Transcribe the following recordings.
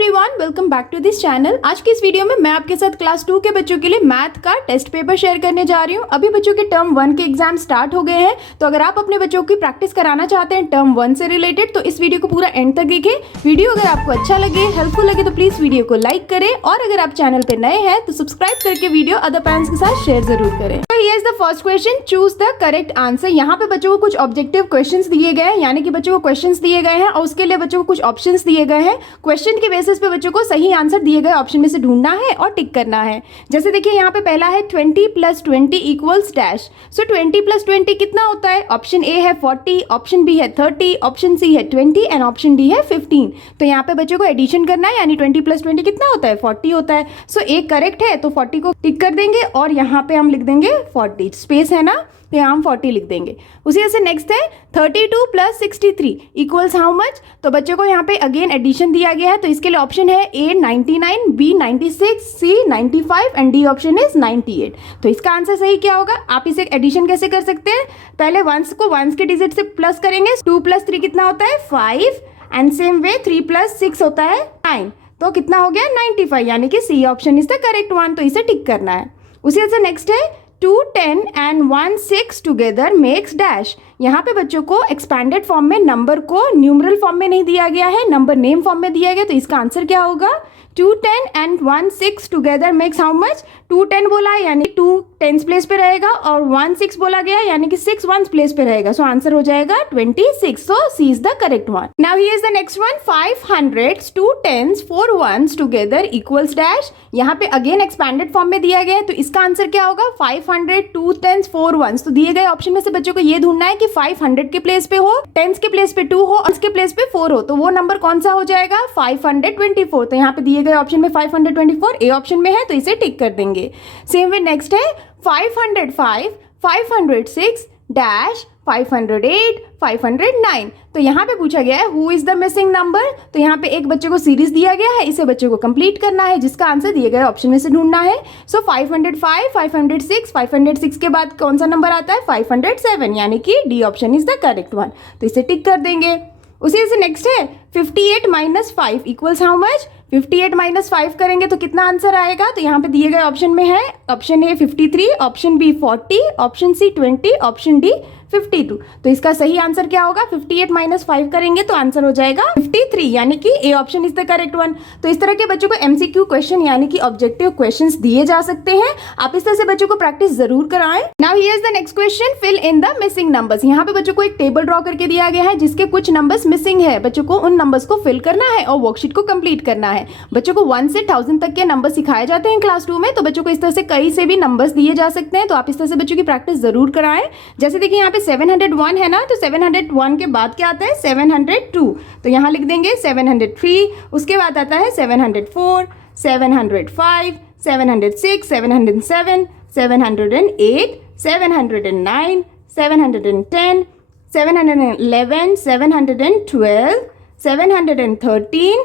Everyone, welcome back to this channel. आज के इस वीडियो में मैं आपके साथ क्लास 2 के बच्चों के लिए मैथ का टेस्ट पेपर शेयर करने जा रही हूँ। अभी बच्चों के टर्म 1 के एग्जाम स्टार्ट हो गए हैं, तो अगर आप अपने बच्चों की प्रैक्टिस कराना चाहते हैं टर्म 1 से रिलेटेड तो इस वीडियो को पूरा एंड तक देखें। वीडियो अगर आपको अच्छा लगे, हेल्पफुल लगे तो प्लीज वीडियो को लाइक करें और अगर आप चैनल पर नए हैं तो सब्सक्राइब करके वीडियो अदर पेरेंट्स के साथ शेयर जरूर करें। तो here is the first question, choose the correct answer. यहाँ पे बच्चों को कुछ ऑब्जेक्टिव क्वेश्चंस दिए गए हैं, यानी कि बच्चों को क्वेश्चंस दिए गए हैं और उसके लिए बच्चों को कुछ ऑप्शंस दिए गए हैं। क्वेश्चन के बेसिस पे बच्चों को सही आंसर दिए गए ऑप्शन में से ढूंढना है और टिक करना है। जैसे देखिए यहाँ पे पहला है 20 + 20 इक्वल्स डैश। सो 20 + 20 कितना होता है? ऑप्शन ए है 40, ऑप्शन बी है 30, ऑप्शन सी है 20 एंड ऑप्शन डी है 15। तो यहाँ पे बच्चों को एडिशन करना है, यानी 20 + 20 कितना होता है? 40 होता है। सो एक करेक्ट है तो 40 को टिक कर देंगे और यहाँ पे हम लिख देंगे 40, स्पेस है ना तो यहाँ हम 40 लिख देंगे। उसी से नेक्स्ट है 32 + 63 इक्वल्स हाउ मच। तो बच्चों को यहाँ पे अगेन एडिशन दिया गया है, तो इसके लिए ऑप्शन है A 99, B 96, C 95 and D option is 98। तो इसका आंसर सही क्या होगा? आप इसे एडिशन कैसे कर सकते हैं? पहले वंस को वंस के डिजिट से प्लस करेंगे। 2 + 3 कितना होता है? 5 एंड सेम वे 3 + 6 होता है 9। तो कितना हो गया? 95, यानी कि C option is the correct one. तो इसे टिक करना है। उसी से नेक्स्ट है 2 10 and 1 6 टुगेदर मेक्स डैश। यहाँ पे बच्चों को एक्सपैंडेड फॉर्म में नंबर को न्यूमरल फॉर्म में नहीं दिया गया है, नंबर नेम फॉर्म में दिया गया। तो इसका आंसर क्या होगा? 2 10 and 1 6 together makes how much? 2 10 बोला यानी 2 10s प्लेस पे रहेगा और 1 6 बोला गया यानी कि 6 1s प्लेस पे रहेगा। सो आंसर हो जाएगा 26। So C is the correct one. Now here is the next one, 500 2 10s 4 1s together equals dash. यहाँ पे अगेन एक्सपैंडेड फॉर्म में दिया गया है, तो इसका आंसर क्या होगा? 500 2 10s 4 1s। तो दिए गए ऑप्शन में से बच्चों को ये ढूंढना है कि 500 के प्लेस पे हो, 10s के प्लेस पे 2 हो और इसके प्लेस पे 4 हो, तो वो नंबर कौन सा हो जाएगा? 524। तो यहाँ पे दिए गए ऑप्शन में 524 ए ऑप्शन में है, तो इसे टिक कर देंगे। सेम वे नेक्स्ट है 505 506 डैश 508 509। तो यहाँ पे पूछा गया है who is the missing number. तो यहाँ पे एक बच्चे को सीरीज दिया गया है, इसे बच्चे को कंप्लीट करना है, जिसका आंसर दिए गए ऑप्शन में से ढूंढना है। सो 505 506 506 के बाद कौन सा नंबर आता है? 507, यानी कि D option is the correct one. तो इसे टिक कर देंगे। उसी से नेक्स्ट है 58 - 5 इक्वल्स हाउ मच? 58 - 5 करेंगे तो कितना आंसर आएगा? तो यहाँ पे दिए गए ऑप्शन में है, option A 53, option B 40, option C 20, option D 52। तो इसका सही आंसर क्या होगा? 58 - 5 करेंगे तो आंसर हो जाएगा 53, यानी कि A option is the correct one. तो इस तरह के बच्चों को एमसीक्यू क्वेश्चन यानी कि ऑब्जेक्टिव क्वेश्चंस दिए जा सकते हैं। आप इस तरह से बच्चों को प्रैक्टिस जरूर कराएं। Now here is the next question, fill in the missing numbers. यहाँ पे बच्चों को एक टेबल ड्रॉ करके दिया गया है जिसके कुछ नंबर्स मिसिंग है। बच्चों को उन नंबर्स को फिल करना है और वर्कशीट को कंप्लीट करना है। बच्चों को 1 से 1000 तक के नंबर सिखाए जाते हैं क्लास 2 में, तो बच्चों को इस तरह से कई से भी नंबर्स दिए जा सकते हैं। तो आप इस तरह से बच्चों की प्रैक्टिस जरूर कराएं। जैसे देखिए यहाँ पे 701 है ना, तो 701 के बाद क्या आता है? 702। तो यहाँ लिख देंगे 703। उसके बाद आता है 704 705 706 707 708 709 710 711 712 713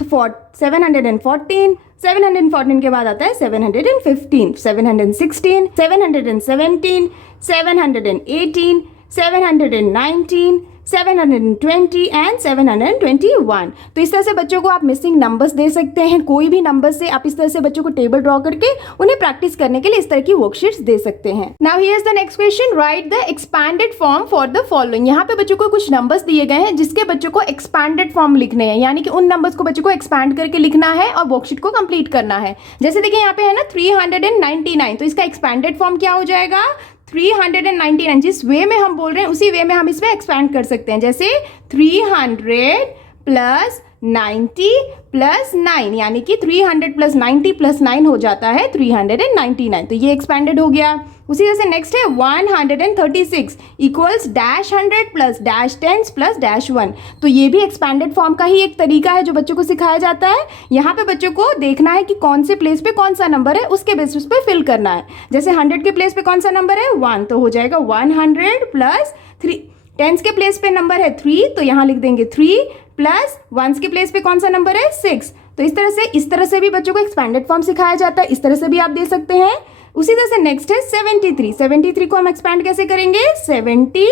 714 714 के बाद आता है 715 716 717 718 719 720 एंड 721। तो इस तरह से बच्चों को आप मिसिंग नंबर्स दे सकते हैं। कोई भी नंबर से आप इस तरह से बच्चों को टेबल ड्रॉ करके उन्हें प्रैक्टिस करने के लिए इस तरह की वर्कशीट्स दे सकते हैं। Now here is the next question, right the expanded form for the following. यहाँ पे बच्चों को कुछ नंबर्स दिए गए हैं जिसके बच्चों को एक्सपैंडेड फॉर्म लिखने हैं, यानी कि उन नंबर्स को बच्चों को एक्सपैंड करके लिखना है और वर्कशीट को कंप्लीट करना है। जैसे देखिए यहाँ पे है ना 399, तो इसका एक्सपैंडेड फॉर्म क्या हो जाएगा? 399। जिस वे में हम बोल रहे हैं उसी वे में हम इसमें एक्सपैंड कर सकते हैं। जैसे 300 + 90 + 9, यानी कि 300 + 90 + 9 हो जाता है 399। तो ये एक्सपैंडेड हो गया। उसी तरह से नेक्स्ट है 136 इक्वल्स डैश 100 + डैश 10 + डैश 1। तो ये भी एक्सपैंडेड फॉर्म का ही एक तरीका है जो बच्चों को सिखाया जाता है। यहाँ पे बच्चों को देखना है कि कौन से प्लेस पे कौन सा नंबर है, उसके बेसिस पे फिल करना है। जैसे 100 के प्लेस पे कौन सा नंबर है? 1, तो हो जाएगा 100 + 3। 10s के प्लेस पे नंबर है 3, तो यहाँ लिख देंगे 3 प्लस 1s के प्लेस पे कौन सा नंबर है? 6। तो इस तरह से भी बच्चों को एक्सपैंडेड फॉर्म सिखाया जाता है। इस तरह से भी आप दे सकते हैं। उसी तरह से नेक्स्ट है 73। 73 को हम एक्सपैंड कैसे करेंगे? 70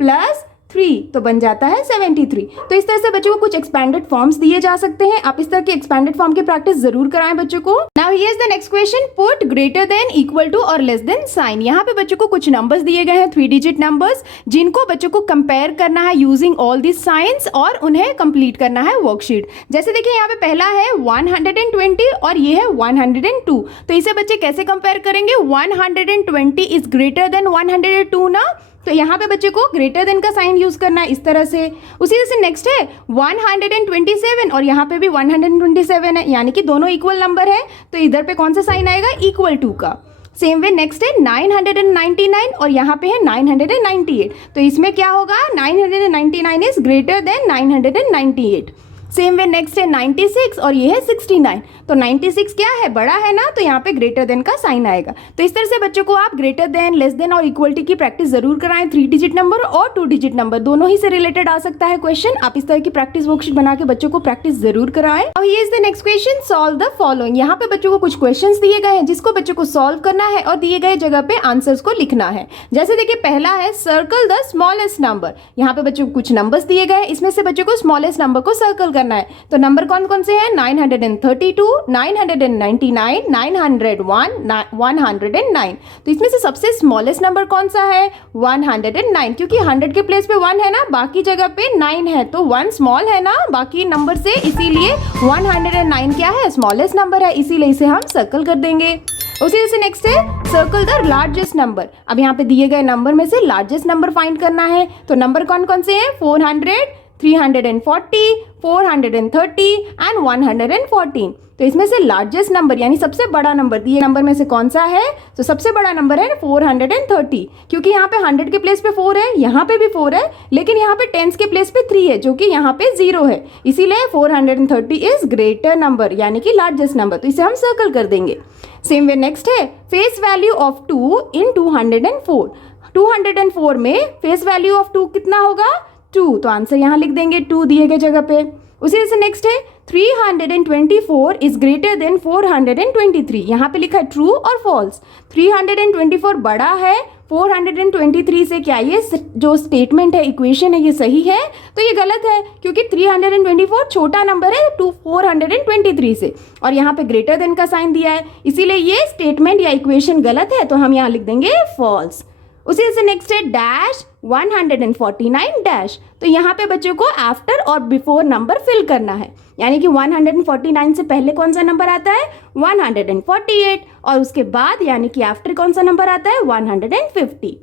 + 3 तो बन जाता है 73। तो इस तरह से बच्चों को कुछ एक्सपेंडेड फॉर्म्स दिए जा सकते हैं। आप इस तरह के एक्सपेंडेड फॉर्म की प्रैक्टिस जरूर कराएं बच्चों को। Now here is the next question, put greater than, equal to और लेस देन साइन। यहाँ पे बच्चों को कुछ नंबर्स दिए गए हैं, 3 डिजिट नंबर्स, जिनको बच्चों को कंपेयर करना है यूजिंग ऑल दिस साइंस और उन्हें कंप्लीट करना है वर्कशीट। जैसे देखिए यहाँ पे पहला है 120 और ये है 102। तो इसे बच्चे कैसे कंपेयर करेंगे? 120 इज ग्रेटर देन 102 ना, तो यहाँ पे बच्चे को ग्रेटर देन का साइन यूज करना है इस तरह से। उसी तरह से नेक्स्ट है 127 और यहाँ पे भी 127 है, यानी कि दोनों इक्वल नंबर है, तो इधर पे कौन सा साइन आएगा? इक्वल टू का। सेम वे नेक्स्ट है 999 और यहाँ पे है 998, तो इसमें क्या होगा? 999 is greater than 998। Same way next है 96 और ये है 69, तो 96 क्या है? बड़ा है ना, तो यहाँ पे ग्रेटर देन का साइन आएगा। तो इस तरह से बच्चों को आप ग्रेटर देन, लेस देन और इक्वलिटी की प्रैक्टिस जरूर कराएं। 3 डिजिट नंबर और 2 डिजिट नंबर दोनों ही से रिलेटेड आ सकता है क्वेश्चन। आप इस तरह की प्रैक्टिस वर्कशीट बना के बच्चों को प्रैक्टिस जरूर कराएं। अब ये is the next question, solve the following. यहाँ पे बच्चों को कुछ क्वेश्चन दिए गए हैं जिसको बच्चों को सॉल्व करना है और दिए गए जगह पे आंसर्स को लिखना है। जैसे देखिए पहला है सर्कल द स्मॉलेस्ट नंबर। यहाँ पे बच्चों को कुछ नंबर्स दिए गए हैं, इसमें से बच्चों को स्मॉलेस्ट नंबर को सर्कल करना है। तो नंबर कौन कौन से हैं? 932, 999, 901, 109। तो इसमें से सबसे स्मॉलेस्ट नंबर कौन सा है? 109, क्योंकि 100 के प्लेस पे 1 है ना, बाकी जगह पे 9 है, तो 1 स्मॉल है ना बाकी नंबर से, इसीलिए 109 क्या है? स्मॉलेस्ट नंबर है, इसीलिए इसे हम सर्कल कर देंगे। उसी से नेक्स्ट है सर्कल द लार्जेस्ट नंबर। अब यहाँ पे दिए गए नंबर में से लार्जेस्ट नंबर फाइंड करना है। तो नंबर कौन कौन से हैं? 400, 340, 430 एंड 114। तो इसमें से लार्जेस्ट नंबर यानी सबसे बड़ा नंबर दिए नंबर में से कौन सा है? तो सबसे बड़ा नंबर है 430, क्योंकि यहाँ पे 100 के प्लेस पे 4 है, यहाँ पे भी 4 है, लेकिन यहाँ पे टेंस के प्लेस पे 3 है जो कि यहाँ पे 0 है, इसीलिए 430 इज ग्रेटर नंबर यानी कि लार्जेस्ट नंबर। तो इसे हम सर्कल कर देंगे। सेम वे नेक्स्ट है फेस वैल्यू ऑफ 2 इन 204। 204 में फेस वैल्यू ऑफ 2 कितना होगा? 2, तो आंसर यहाँ लिख देंगे 2 दिए गए जगह पे। उसी से नेक्स्ट है 324 इज ग्रेटर देन 423। यहाँ पे लिखा है ट्रू और फॉल्स। 324 बड़ा है 423 से, क्या ये जो स्टेटमेंट है, इक्वेशन है, ये सही है? तो ये गलत है, क्योंकि 324 छोटा नंबर है 423 से, और यहाँ पे ग्रेटर देन का साइन दिया है, इसीलिए ये स्टेटमेंट या इक्वेशन गलत है, तो हम यहाँ लिख देंगे फॉल्स। उसी से नेक्स्ट है डैश 149 डैश। तो यहाँ पे बच्चों को आफ्टर और बिफोर नंबर फिल करना है, यानी कि 149 से पहले कौन सा नंबर आता है? 148, और उसके बाद यानी कि आफ्टर कौन सा नंबर आता है? 150।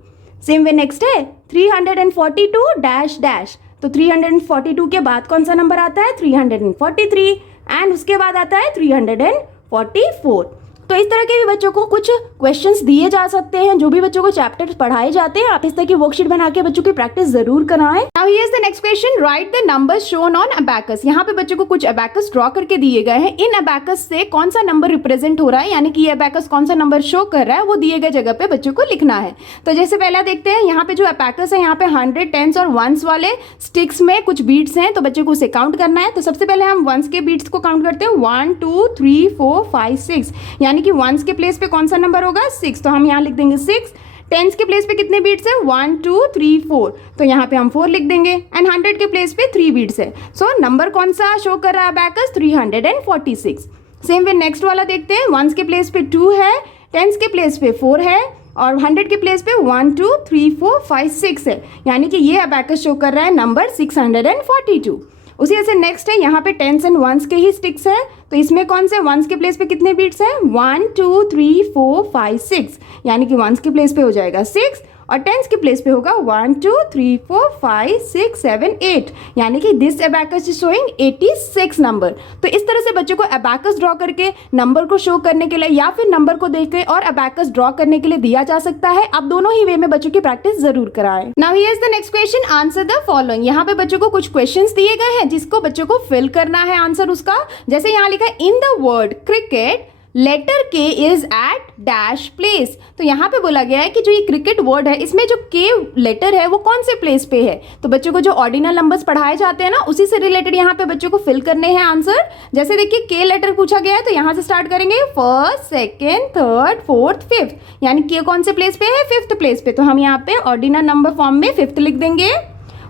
सेम वे नेक्स्ट है 342 डैश डैश। तो 342 के बाद कौन सा नंबर आता है? 343, एंड उसके बाद आता है 344। तो इस तरह के भी बच्चों को कुछ क्वेश्चंस दिए जा सकते हैं, जो भी बच्चों को चैप्टर्स पढ़ाए जाते हैं। आप इस तरह की वर्कशीट बना के बच्चों की प्रैक्टिस जरूर कराएं। Now here is the next question, right the numbers shown on abacus. यहाँ पे बच्चों को कुछ अबैकस ड्रॉ करके दिए गए हैं। इन अबैकस से कौन सा नंबर रिप्रेजेंट हो रहा है, यानी कि ये अबैकस कौन सा नंबर शो कर रहा है, वो दिए गए जगह पे बच्चों को लिखना है। तो जैसे पहला देखते हैं, यहाँ पे जो अबैकस है, यहाँ पे 100, 10s और 1s वाले स्टिक्स में कुछ बीट्स हैं, तो बच्चों को उसे काउंट करना है। तो सबसे पहले हम 1s के बीट्स को काउंट करते हैं, 1 2 3 4 5 6, यानी कि 1s के प्लेस पे कौन सा नंबर होगा? 6, तो हम यहाँ लिख देंगे 6। 10s के प्लेस पे कितने बीट्स है? 1 2 3 4, तो यहाँ पे हम 4 लिख देंगे, एंड 100 के प्लेस पे 3 बीट्स है। सो नंबर कौन सा शो कर रहा है अबैकस? 346। सेम वे नेक्स्ट वाला देखते हैं, 1s के प्लेस पे 2 है, 10s के प्लेस पे 4 है, और 100 के प्लेस पे 1 2 3 4 5 6 है, यानी कि ये अबैकस शो कर रहा है नंबर 642। उसी से नेक्स्ट है, यहाँ पे 10s एंड 1s के ही स्टिक्स है, तो इसमें कौन से 1s के प्लेस पे कितने बीट्स हैं? 1 2 3 4 5 6, यानी कि 1s के प्लेस पे हो जाएगा 6, और 10s के प्लेस पे होगा 1 2 3 4 5 6 7 8, यानी कि this abacus is showing 86 number. तो इस तरह से बच्चों को अबैकस ड्रॉ करके नंबर को शो करने के लिए, या फिर नंबर को देख के और अबैकस ड्रॉ करने के लिए दिया जा सकता है। आप दोनों ही वे में बच्चों की प्रैक्टिस जरूर कराएं। Now here is the next question, answer the following. यहाँ पे बच्चों को कुछ क्वेश्चंस दिए गए हैं जिसको बच्चों को फिल करना है आंसर उसका। जैसे यहाँ लिखा है in the word cricket letter K is at dash place. तो यहाँ पे बोला गया है कि जो ये क्रिकेट वर्ड है, इसमें जो के लेटर है वो कौन से प्लेस पे है। तो बच्चों को जो ऑर्डिनल नंबर्स पढ़ाए जाते हैं ना, उसी से रिलेटेड यहाँ पे बच्चों को फिल करने हैं आंसर। जैसे देखिए के लेटर पूछा गया है, तो यहाँ से स्टार्ट करेंगे, first second third fourth fifth, यानी के कौन से प्लेस पे है? 5th प्लेस पे, तो हम यहाँ पे ऑर्डिनल नंबर फॉर्म में 5th लिख देंगे।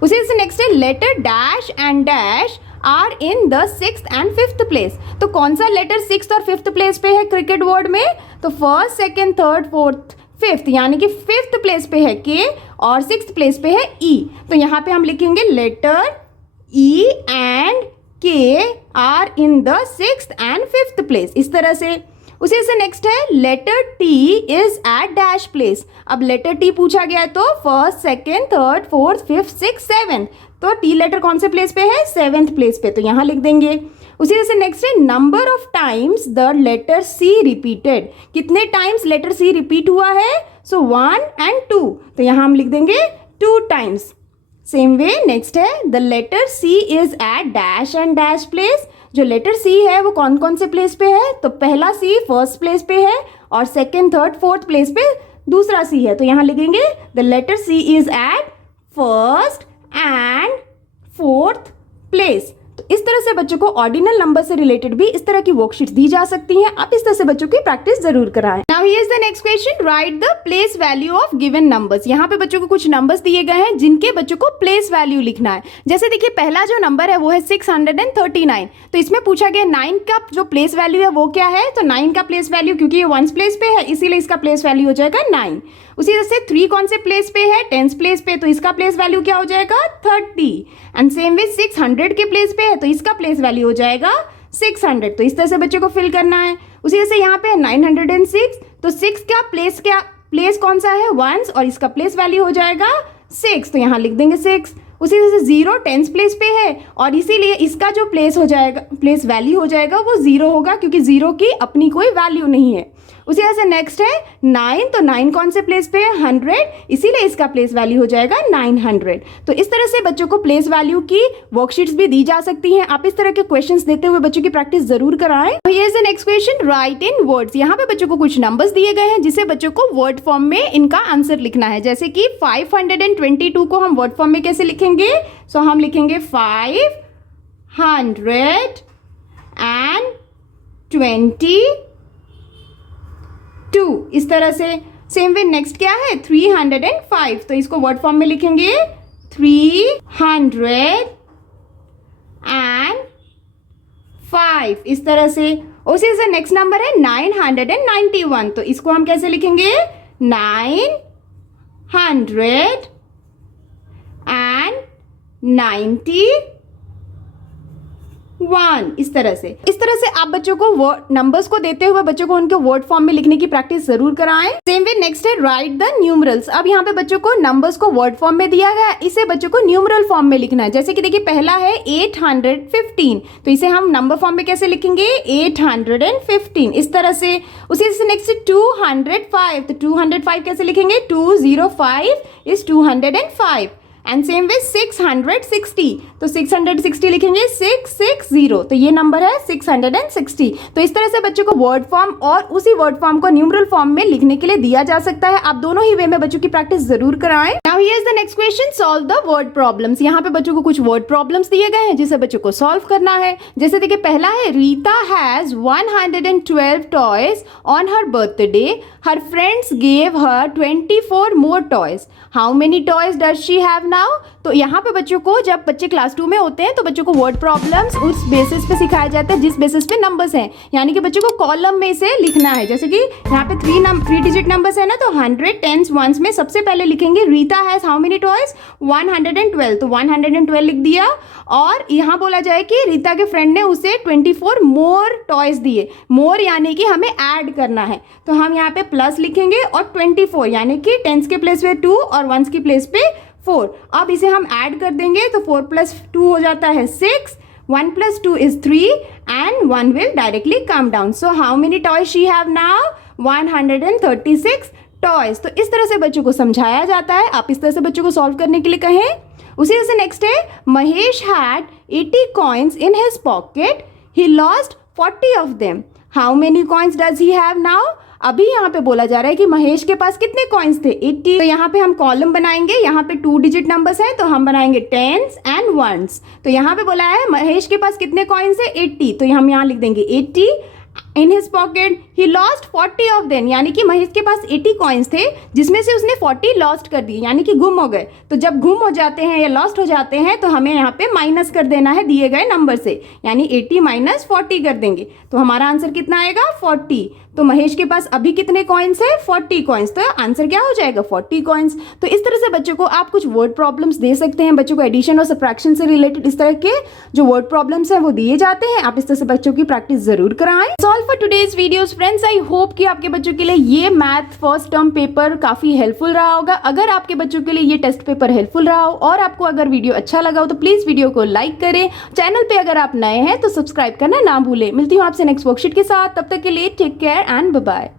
उसी से नेक्स्ट है letter dash and dash are in the 6th and 5th place. तो कौन सा लेटर 6th और 5th प्लेस पे है क्रिकेट वर्ड में? तो 1st, 2nd, 3rd, 4th, 5th, यानी कि 5th प्लेस पे है के और 6th प्लेस पे है ई। तो यहाँ पे हम लिखेंगे letter E and K are in the 6th and 5th place, इस तरह से। उसी से नेक्स्ट है letter T is at dash place. अब लेटर टी पूछा गया है तो 1st, 2nd, 3rd, 4th, 5th, 6th, 7th, तो टी लेटर कौन से प्लेस पे है? 7th प्लेस पे, तो यहाँ लिख देंगे। उसी से नेक्स्ट है number of times the letter C repeated. कितने टाइम्स लेटर सी रिपीट हुआ है? सो 1 and 2, तो यहाँ हम लिख देंगे 2 टाइम्स। सेम वे नेक्स्ट है the letter C is at dash and dash place. जो लेटर सी है वो कौन कौन से प्लेस पे है? तो पहला सी 1st प्लेस पे है और 2nd, 3rd, 4th प्लेस पे दूसरा सी है, तो यहाँ लिखेंगे the letter C is at 1st and 4th place. तो इस तरह से बच्चों को ऑर्डिनल नंबर से रिलेटेड भी इस तरह की वर्कशीट्स दी जा सकती हैं। आप इस तरह से बच्चों की प्रैक्टिस जरूर कराएं। Now here is the next question, right the place value of given numbers. यहाँ पे बच्चों को कुछ नंबर्स दिए गए हैं जिनके बच्चों को प्लेस वैल्यू लिखना है। जैसे देखिए पहला जो नंबर है वो है 639, तो इसमें पूछा गया 9 का जो प्लेस वैल्यू है वो क्या है? तो 9 का प्लेस वैल्यू, क्योंकि ये 1st प्लेस पे है इसीलिए इसका प्लेस वैल्यू हो जाएगा 9। उसी तरह से 3 कौन से प्लेस पे है? 10th प्लेस पे, तो इसका प्लेस वैल्यू क्या हो जाएगा? 30। एंड सेम वे 600 के प्लेस पे है तो इसका प्लेस वैल्यू हो जाएगा 600। तो इस तरह से बच्चों को फिल करना है। उसी तरह से यहाँ पे 906, तो 6 का प्लेस कौन सा है? 1 और इसका प्लेस वैल्यू हो जाएगा 6, तो यहाँ लिख देंगे 6। उसी तरह से 0 10th प्लेस पे है और इसीलिए इसका जो प्लेस वैल्यू हो जाएगा वो 0 होगा, क्योंकि 0 की अपनी कोई वैल्यू नहीं है। उसी तरह से नेक्स्ट है 9, तो 9 कौन से प्लेस पे है? 100, इसीलिए इसका प्लेस वैल्यू हो जाएगा 900। तो इस तरह से बच्चों को प्लेस वैल्यू की वर्कशीट्स भी दी जा सकती हैं। आप इस तरह के क्वेश्चंस देते हुए बच्चों की प्रैक्टिस जरूर कराएं। तो here is the next question, right in words. यहाँ पे बच्चों को कुछ नंबर्स दिए गए हैं जिसे बच्चों को वर्ड फॉर्म में इनका आंसर लिखना है। जैसे कि 522 को हम वर्ड फॉर्म में कैसे लिखेंगे? सो हम लिखेंगे 522, इस तरह से। सेम वे नेक्स्ट क्या है? 305, तो इसको वर्ड फॉर्म में लिखेंगे 305, इस तरह से। उसी से नेक्स्ट नंबर है 991, तो इसको हम कैसे लिखेंगे? 991, इस तरह से। इस तरह से आप बच्चों को नंबर्स को देते हुए बच्चों को उनके वर्ड फॉर्म में लिखने की प्रैक्टिस जरूर कराएं। सेम वे नेक्स्ट है राइट द न्यूमरल्स। अब यहाँ पे बच्चों को नंबर्स को वर्ड फॉर्म में दिया गया है, इसे बच्चों को न्यूमरल फॉर्म में लिखना है। जैसे कि देखिए पहला है 815, तो इसे हम नंबर फॉर्म में कैसे लिखेंगे? 815, इस तरह से। उसी से नेक्स्ट है 205, तो 205 कैसे लिखेंगे? 205 इज 205। एंड सेम वे 660, तो 660 लिखेंगे 660, तो ये नंबर है 660। तो इस तरह से बच्चों को वर्ड फॉर्म और उसी वर्ड फॉर्म को न्यूमरल फॉर्म में लिखने के लिए दिया जा सकता है। आप दोनों ही वे में बच्चों की प्रैक्टिस जरूर कराएं। Now here is the next question, solve the word problems. यहाँ पे बच्चों को कुछ वर्ड प्रॉब्लम्स दिए गए हैं जिसे बच्चों को सॉल्व करना है। जैसे देखिए पहला है Rita has 112 toys on her birthday, her friends gave her 24 more toys, how many toys does she have now? तो यहाँ पे बच्चों को, जब बच्चे क्लास 2 में होते हैं तो बच्चों को वर्ड प्रॉब्लम्स उस बेसिस पे सिखाया जाता है जिस बेसिस पे नंबर्स हैं, यानी कि बच्चों को कॉलम में से लिखना है। जैसे कि यहाँ पे 3 डिजिट नंबर्स है ना, तो 100, 10s, 1s में सबसे पहले लिखेंगे Rita has how many toys? 112, तो 112 लिख दिया। और यहाँ बोला जाए कि रीता के फ्रेंड ने उसे 24 मोर टॉयज दिए। मोर यानी कि हमें ऐड करना है, तो हम यहाँ पे प्लस लिखेंगे और 24 यानी कि 10s के प्लेस पे 2 और 1s की प्लेस पे 4। अब इसे हम ऐड कर देंगे तो 4 + 2 हो जाता है 6, 1 + 2 is 3 and 1 will directly come down. So how many toys she have now? 136 toys. तो इस तरह से बच्चों को समझाया जाता है। आप इस तरह से बच्चों को सॉल्व करने के लिए कहें। उसी तरह से नेक्स्ट है Mahesh had 80 coins in his pocket, he lost 40 of them, how many coins does he have now? अभी यहाँ पे बोला जा रहा है कि महेश के पास कितने कॉइन्स थे? 80। तो यहाँ पे हम कॉलम बनाएंगे, यहाँ पे 2 डिजिट नंबर्स हैं तो हम बनाएंगे 10s and 1s। तो यहाँ पे बोला है महेश के पास कितने कॉइन्स है? 80, तो हम यहाँ लिख देंगे 80 in his pocket he lost 40 of them, यानी कि महेश के पास 80 कॉइन्स थे जिसमें से उसने 40 लॉस्ट कर दिए, यानी कि गुम हो गए। तो जब गुम हो जाते हैं या लॉस्ट हो जाते हैं तो हमें यहाँ पे माइनस कर देना है दिए गए नंबर से, यानी 80 माइनस 40 कर देंगे। तो हमारा आंसर कितना आएगा 40। तो महेश के पास अभी कितने कॉइन्स है 40 कॉइन्स, तो आंसर क्या हो जाएगा 40 कॉइन्स। तो इस तरह से बच्चों को आप कुछ वर्ड प्रॉब्लम्स दे सकते हैं, बच्चों को एडिशन और सब्ट्रैक्शन से रिलेटेड इस तरह के जो वर्ड प्रॉब्लम्स हैं वो दिए जाते हैं। आप इस तरह से बच्चों की प्रैक्टिस जरूर कराएं। All for today's videos friends, I hope कि आपके बच्चों के लिए ये मैथ फर्स्ट टर्म पेपर काफी हेल्पफुल रहा होगा। अगर आपके बच्चों के लिए ये टेस्ट पेपर हेल्पफुल रहा हो और आपको अगर वीडियो अच्छा लगा हो तो प्लीज वीडियो को लाइक करें। चैनल पे अगर आप नए हैं तो सब्सक्राइब करना ना भूलें। मिलती हूँ आपसे नेक्स्ट वर्कशीट के साथ, तब तक के लिए take care and bye bye.